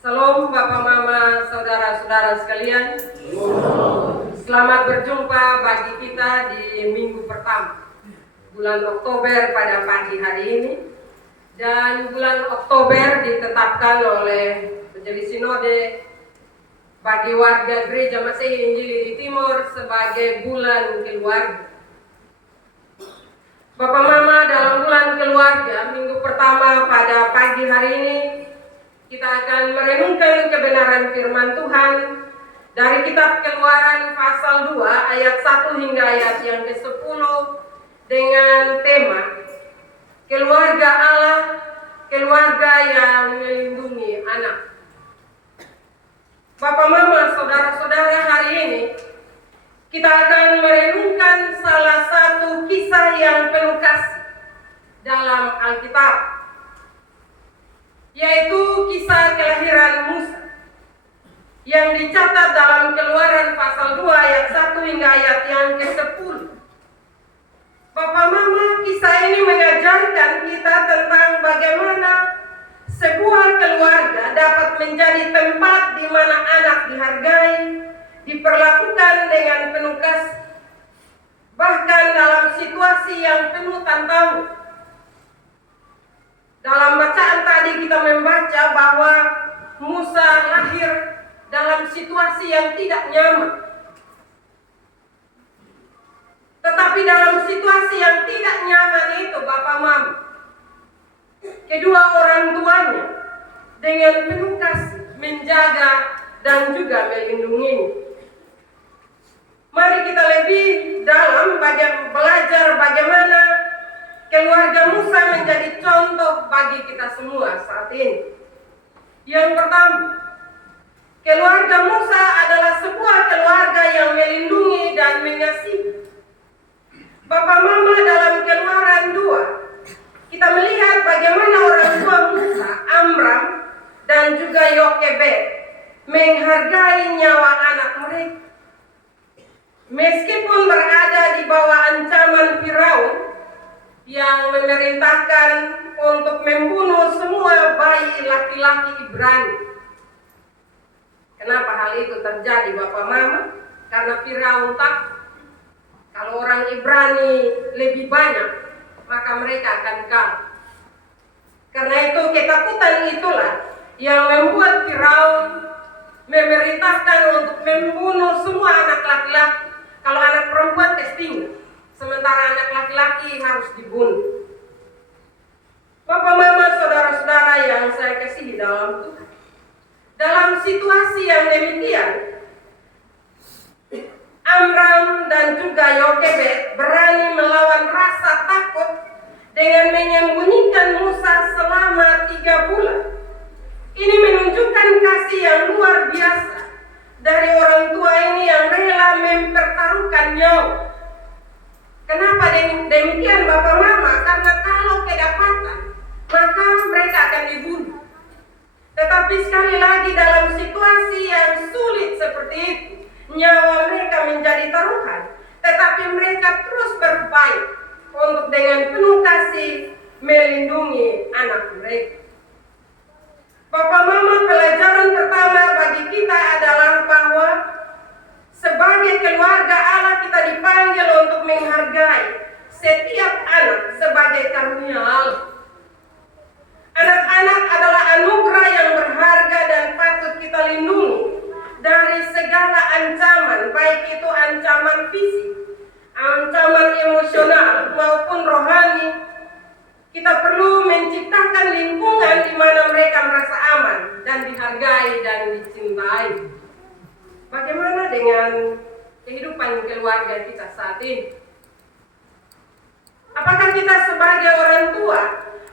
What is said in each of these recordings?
Salam Bapak Mama, saudara-saudara sekalian. Selamat berjumpa bagi kita di minggu pertama bulan Oktober pada pagi hari ini. Dan bulan Oktober ditetapkan oleh Majelis Sinode bagi warga Gereja Masehi Injili di Timur sebagai bulan keluarga. Bapak Mama, dalam bulan keluarga minggu pertama pada pagi hari ini kita akan merenungkan kebenaran firman Tuhan dari kitab Keluaran pasal 2 ayat 1 hingga ayat yang ke-10 dengan tema keluarga Allah, keluarga yang melindungi anak. Bapak Mama, saudara-saudara, hari ini kita akan merenungkan salah satu kisah yang penuh kasih dalam Alkitab, yaitu kisah kelahiran Musa yang dicatat dalam Keluaran pasal 2 ayat 1 hingga ayat yang ke-10. Bapak Mama, kisah ini mengajarkan kita tentang bagaimana sebuah keluarga dapat menjadi tempat di mana anak dihargai, diperlakukan dengan penuh kasih, bahkan dalam situasi yang penuh tantangan. Dalam bacaan tadi kita membaca bahwa Musa lahir dalam situasi yang tidak nyaman. Tetapi dalam situasi yang tidak nyaman itu, Bapak Mama, kedua orang tuanya dengan penuh kasih menjaga dan juga melindunginya. Mari kita lebih dalam belajar bagaimana keluarga Musa menjadi contoh bagi kita semua saat ini. Yang pertama, keluarga Musa adalah sebuah keluarga yang melindungi dan mengasihi. Bapak Mama, dalam Keluaran 2, kita melihat bagaimana orang tua Musa, Amram dan juga Yokebed, menghargai nyawa anak mereka. Meskipun berada di bawah ancaman Firaun yang memerintahkan untuk membunuh semua bayi laki-laki Ibrani. Kenapa hal itu terjadi, Bapak Mama? Karena Firaun takut kalau orang Ibrani lebih banyak, maka mereka akan kalah. Karena itu ketakutan itulah yang membuat Firaun memerintahkan untuk membunuh semua anak laki-laki. Kalau anak perempuan tertinggal, sementara anak laki-laki harus dibunuh. Bapak Mama, saudara-saudara yang saya kasihi dalam Tuhan, dalam situasi yang demikian, Amram dan juga Yokebed berani melawan rasa takut dengan menyembunyikan Musa selama 3 bulan. Ini menunjukkan kasih yang luar biasa dari orang tua ini yang rela mempertaruhkan nyawa. Kenapa demikian, Bapak Mama? Karena kalau kedapatan, maka mereka akan dibunuh. Tetapi sekali lagi dalam situasi yang sulit seperti itu, nyawa mereka menjadi taruhan, tetapi mereka terus berupaya untuk dengan penuh kasih melindungi anak mereka. Bapak Mama, pelajaran pertama bagi kita adalah bahwa sebagai keluarga Allah kita dipanggil untuk menghargai setiap anak sebagai karunia Allah. Anak-anak adalah anugerah yang berharga dan patut kita lindungi dari segala ancaman, baik itu ancaman fisik, ancaman emosional maupun rohani. Kita perlu menciptakan lingkungan di mana mereka merasa aman dan dihargai dan dicintai. Bagaimana dengan kehidupan keluarga kita saat ini? Apakah kita sebagai orang tua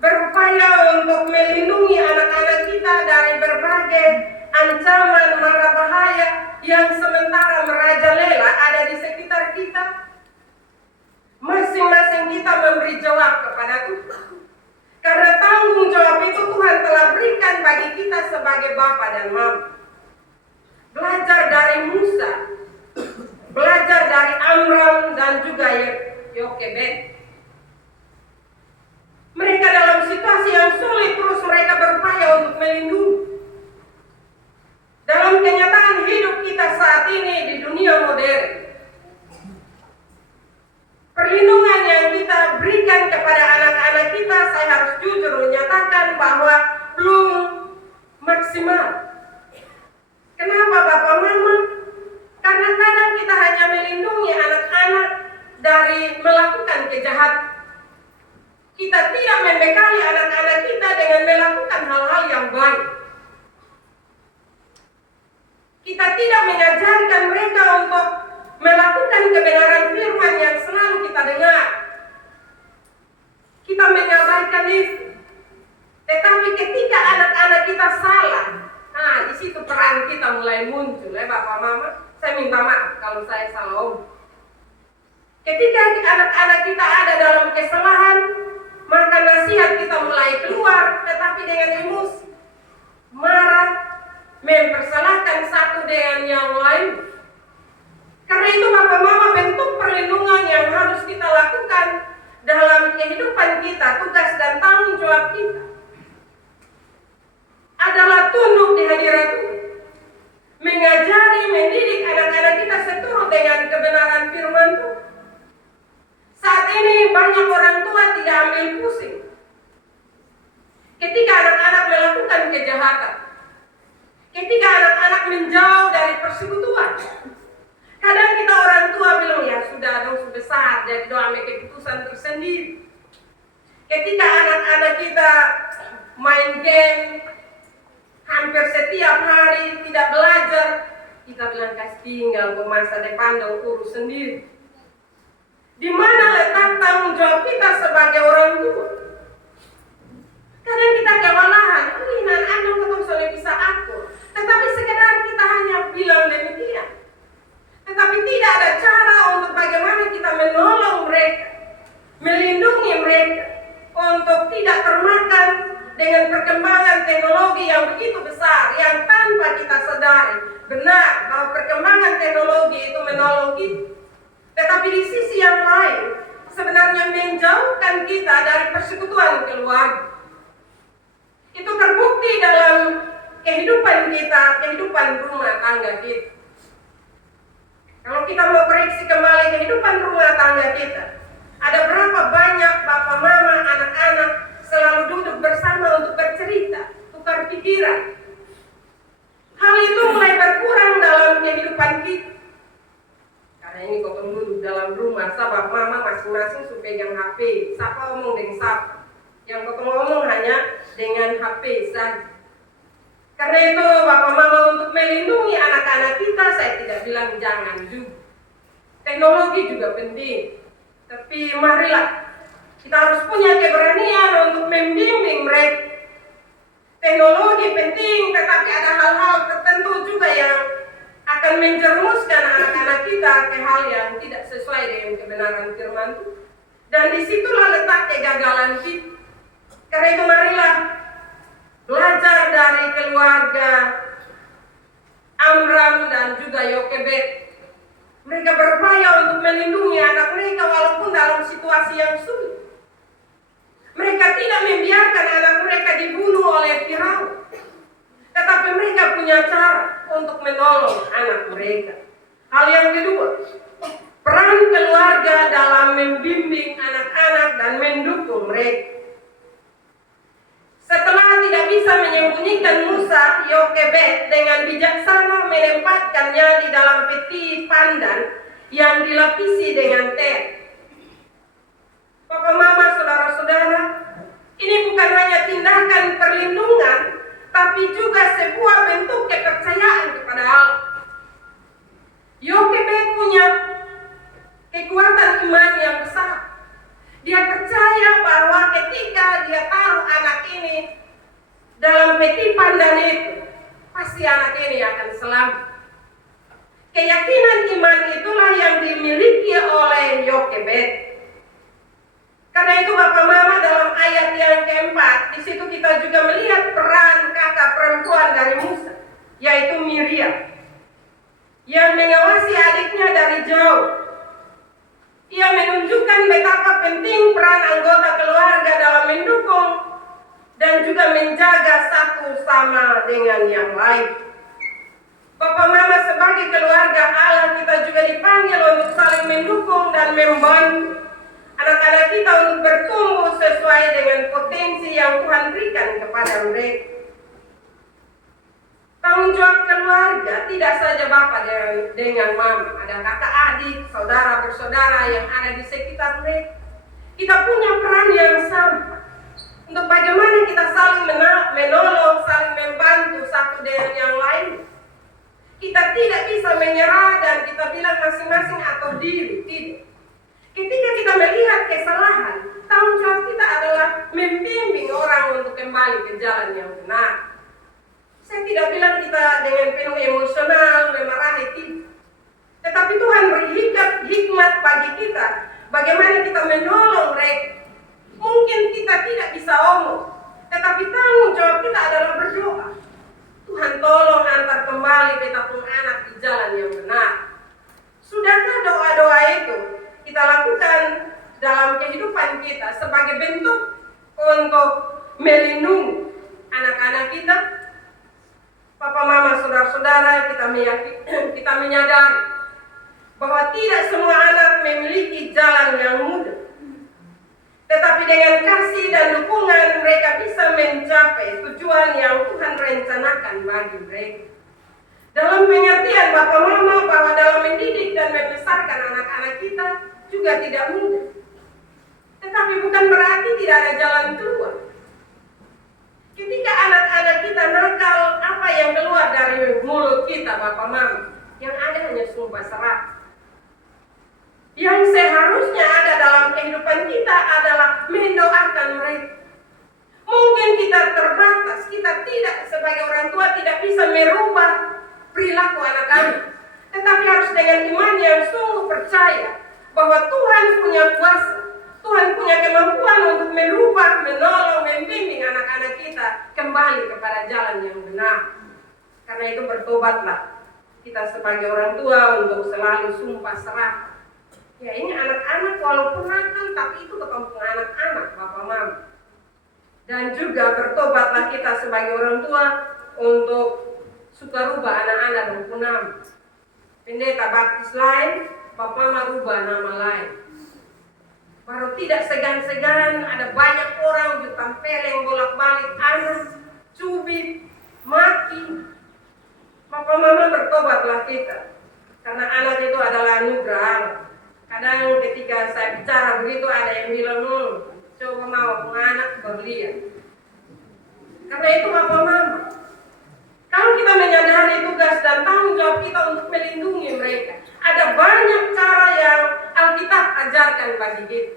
berupaya untuk melindungi anak-anak kita dari berbagai ancaman mara bahaya yang sementara merajalela ada di sekitar kita? Masing-masing kita memberi jawab kepada Tuhan. Karena tanggung jawab itu Tuhan telah berikan bagi kita sebagai Bapa dan Mama. Belajar dari Musa, belajar dari Amram dan juga Yokebed. Mereka dalam situasi yang sulit terus mereka berupaya untuk melindungi. katakan bahwa belum maksimal. Kenapa Bapak Mama? Karena kadang kita hanya melindungi anak-anak dari melakukan kejahatan. Kita tidak membekali anak-anak kita dengan melakukan hal-hal yang baik. Kita tidak mengajarkan mereka untuk melakukan kebenaran firman yang selalu kita dengar. Kita mengabaikan itu. Tetapi ketika anak-anak kita salah, di situ peran kita mulai muncul. Bapak Mama, saya minta maaf kalau saya salah omong. Ketika anak-anak kita ada dalam kesalahan, maka nasihat kita mulai keluar, tetapi dengan emosi, marah, mempersalahkan satu dengan yang lain. Karena itu Bapak Mama, bentuk perlindungan yang harus kita lakukan dalam kehidupan kita, tugas dan tanggung jawab kita adalah tunduk di hadirat Tuhan, mengajari, mendidik anak-anak kita seturut dengan kebenaran firman Tuhan. Saat ini banyak orang tua tidak ambil pusing ketika anak-anak melakukan kejahatan, ketika anak-anak menjauh dari persekutuan. Kadang kita orang tua bilang, ya sudah dosa besar, jadi doa ambil keputusan tersendiri. Ketika anak-anak kita main game hampir setiap hari, tidak belajar, kita bilang kasih tinggal ke masa depan dan urus sendiri. Di mana letak tanggung jawab kita sebagai orang tua? Kadang kita kewalahan, ini anak ketemu sudah bisa atur, tetapi sekedar kita hanya bilang demikian. Tetapi tidak ada cara untuk bagaimana kita menolong mereka, melindungi mereka untuk tidak termakan dengan perkembangan teknologi yang begitu besar, yang tanpa kita sadari benar bahwa perkembangan teknologi itu menolong kita. Tetapi di sisi yang lain, sebenarnya menjauhkan kita dari persekutuan keluarga. Itu terbukti dalam kehidupan kita, kehidupan rumah tangga kita. Kalau kita mau koreksi kembali kehidupan rumah tangga kita, ada berapa banyak Bapak Mama, anak-anak selalu duduk bersama untuk bercerita, tukar pikiran. Hal itu mulai berkurang dalam kehidupan kita. Karena ini kau duduk dalam rumah, sabab mama masing-masing sudah pegang HP. Siapa omong dengan siapa? Yang kau ngomong hanya dengan HP saja. Karena itu Bapak Mama, untuk melindungi anak-anak kita, saya tidak bilang jangan juga. Teknologi juga penting. Tapi marilah kita harus punya keberanian untuk membimbing mereka. Teknologi penting, tetapi ada hal-hal tertentu juga yang akan menjerumuskan anak-anak kita ke hal yang tidak sesuai dengan kebenaran firman Tuhan. Dan disitulah letak kegagalan kita. Karena itu marilah belajar dari keluarga Amram dan juga Yokebed. Mereka berupaya untuk melindungi anak mereka walaupun dalam situasi yang sulit. Mereka tidak membiarkan anak mereka dibunuh oleh Firaun, tetapi mereka punya cara untuk menolong anak mereka. Hal yang kedua, peran keluarga dalam membimbing anak-anak dan mendukung mereka. Setelah tidak bisa menyembunyikan Musa, Yokebed dengan bijaksana menempatkannya di dalam peti pandan yang dilapisi dengan teh. Bapak Mama, saudara-saudara, ini bukan hanya tindakan perlindungan, tapi juga sebuah bentuk kepercayaan kepada Allah. Yokebed punya kekuatan iman yang besar. Dia percaya bahwa ketika dia taruh anak ini dalam peti pandan itu, pasti anak ini akan selamat. Keyakinan iman itulah yang dimiliki oleh Yokebed. Karena itu Bapak Mama, dalam ayat yang keempat, di situ kita juga melihat peran kakak perempuan dari Musa, yaitu Miriam, yang mengawasi adiknya dari jauh. Ia menunjukkan betapa penting peran anggota keluarga dalam mendukung dan juga menjaga satu sama dengan yang lain. Bapak Mama, sebagai keluarga Allah, kita juga dipanggil untuk saling mendukung dan membantu. anak-anak kita untuk bertumbuh sesuai dengan potensi yang Tuhan berikan kepada mereka. Tanggung jawab keluarga tidak saja bapak dengan mama, ada kakak adik, saudara bersaudara yang ada di sekitar mereka. Kita punya peran yang sama untuk bagaimana kita saling menolong, saling membantu satu dengan yang lain. Kita tidak bisa menyerah dan kita bilang masing-masing atau diri, tidak. Ketika kita melihat kesalahan, tanggung jawab kita adalah membimbing orang untuk kembali ke jalan yang benar. Saya tidak bilang kita dengan penuh emosional, memarahi tidak. Tetapi Tuhan beri hikmat bagi kita, bagaimana kita menolong mereka. Mungkin kita tidak bisa omong, tetapi tanggung jawab kita adalah berdoa. Tuhan tolong antar kembali kita pun anak di jalan yang benar. Sudahkah doa-doa itu kita lakukan dalam kehidupan kita sebagai bentuk untuk melindungi anak-anak kita? Papa, mama, saudara-saudara, kita menyadari bahwa tidak semua anak memiliki jalan yang mudah. Tetapi dengan kasih dan dukungan mereka bisa mencapai tujuan yang Tuhan rencanakan bagi mereka. Dalam pengertian Bapak Mama bahwa dalam mendidik dan membesarkan anak-anak kita juga tidak mudah. Tetapi bukan berarti tidak ada jalan keluar. Ketika anak-anak kita nakal, apa yang keluar dari mulut kita Bapak Mama? Yang ada hanya sumpah serap. Yang seharusnya ada dalam kehidupan kita adalah mendoakan mereka. Mungkin kita terbatas, kita tidak sebagai orang tua tidak bisa merubah perilaku anak-anak. Tetapi harus dengan iman yang sungguh percaya bahwa Tuhan punya kuasa, Tuhan punya kemampuan untuk merubah, menolong, membimbing anak-anak kita kembali kepada jalan yang benar. Karena itu bertobatlah kita sebagai orang tua untuk selalu sumpah serah. Ya, ini anak-anak walaupun nakal, tapi itu ketemu anak-anak Bapak Mama. Dan juga bertobatlah kita sebagai orang tua untuk suka rubah anak-anak dan punam. Pendeta baptis lain, Bapak Mama rubah nama lain. Baru tidak segan-segan, ada banyak orang ditempeleng bolak-balik anak, cubit, maki. Bapak Mama bertobatlah kita, karena anak itu adalah anugerah Allah. Kadang ketika saya bicara begitu ada yang bilang, coba mau anak berlian. Karena itu Bapak Mama, kalau kita menyadari tugas dan tanggung jawab kita untuk melindungi mereka, ada banyak cara yang Alkitab ajarkan bagi kita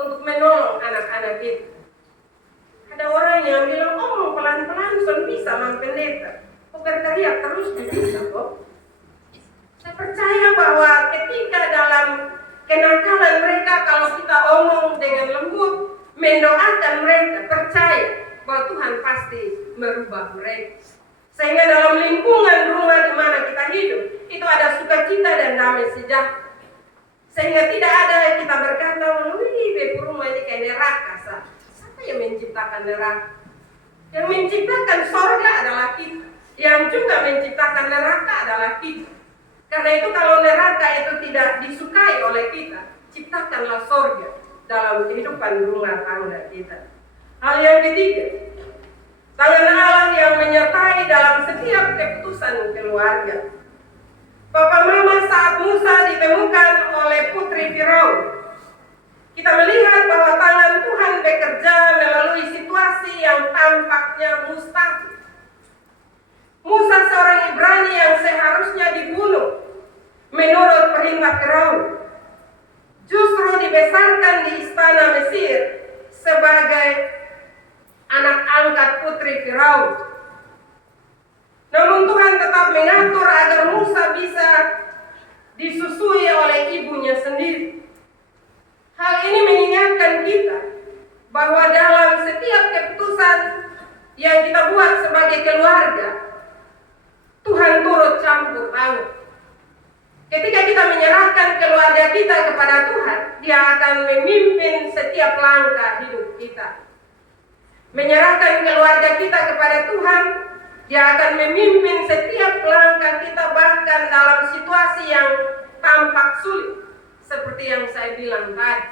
untuk menolong anak-anak kita. Ada orang yang bilang, pelan-pelan sudah bisa pendeta, berteriak terus bisa kok. Saya percaya bahwa ketika dalam kenakalan mereka, kalau kita omong dengan lembut, mendoakan mereka, percaya bahwa Tuhan pasti merubah mereka. Sehingga dalam lingkungan rumah di mana kita hidup, itu ada sukacita dan damai sejahtera. Sehingga tidak ada yang kita berkata, rumah ini kayak neraka. Siapa yang menciptakan neraka? Yang menciptakan sorga adalah kita. Yang juga menciptakan neraka adalah kita. Karena itu kalau neraka itu tidak disukai oleh kita, ciptakanlah sorga dalam kehidupan rumah tangga kita. Hal yang ketiga, tangan Allah yang menyertai dalam setiap keputusan keluarga. Bapak Mama, saat Musa ditemukan oleh putri Firaun, kita melihat bahwa tangan Tuhan bekerja melalui situasi yang tampaknya mustahil. Musa seorang Ibrani yang seharusnya dibunuh menurut perintah Firaun, justru dibesarkan di istana Mesir sebagai anak angkat putri Firaun. Namun Tuhan tetap mengatur agar Musa bisa disusui oleh ibunya sendiri. Hal ini mengingatkan kita bahwa dalam setiap keputusan yang kita buat sebagai keluarga, Tuhan turut campur tangan. Ketika kita menyerahkan keluarga kita kepada Tuhan, Dia akan memimpin setiap langkah hidup kita. Menyerahkan keluarga kita kepada Tuhan, Dia akan memimpin setiap langkah kita, bahkan dalam situasi yang tampak sulit, seperti yang saya bilang tadi.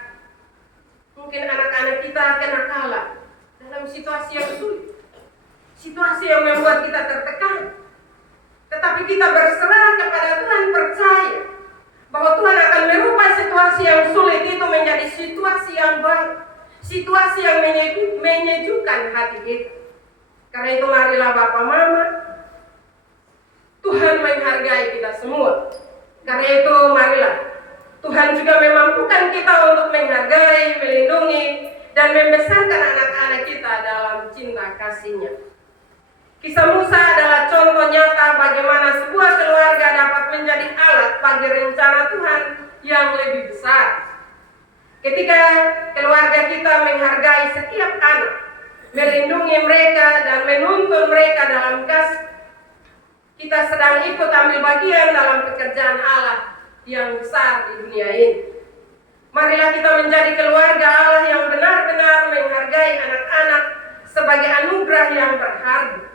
Mungkin anak-anak kita kenakalan dalam situasi yang sulit, situasi yang membuat kita tertekan. Tetapi kita berserah kepada Tuhan, percaya bahwa Tuhan akan merubah situasi yang sulit itu menjadi situasi yang baik, situasi yang menyejukkan hati kita. Karena itu marilah Bapak Mama, Tuhan menghargai kita semua. Karena itu marilah Tuhan juga memampukan kita untuk menghargai, melindungi, dan membesarkan anak-anak kita dalam cinta kasih-Nya. Kisah Musa adalah contoh nyata bagaimana sebuah keluarga dapat menjadi alat bagi rencana Tuhan yang lebih besar. Ketika keluarga kita menghargai setiap anak, melindungi mereka dan menuntun mereka dalam kasih, kita sedang ikut ambil bagian dalam pekerjaan Allah yang besar di dunia ini. Marilah kita menjadi keluarga Allah yang benar-benar menghargai anak-anak sebagai anugerah yang berharga.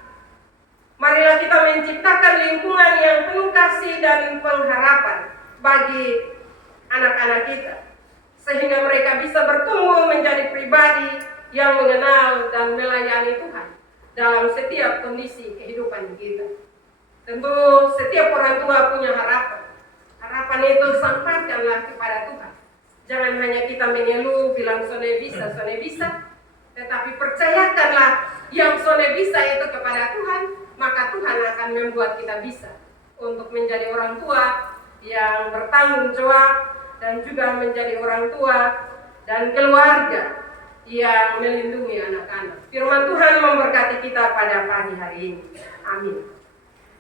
Marilah kita menciptakan lingkungan yang penuh kasih dan pengharapan bagi anak-anak kita, sehingga mereka bisa bertumbuh menjadi pribadi yang mengenal dan melayani Tuhan dalam setiap kondisi kehidupan kita. Tentu setiap orang tua punya harapan. Harapan itu sampaikanlah kepada Tuhan. Jangan hanya kita mengeluh, bilang sone bisa, tetapi percayakanlah yang sone bisa itu kepada Tuhan, maka Tuhan akan membuat kita bisa untuk menjadi orang tua yang bertanggung jawab dan juga menjadi orang tua dan keluarga yang melindungi anak-anak. Firman Tuhan memberkati kita pada pagi hari ini. Amin.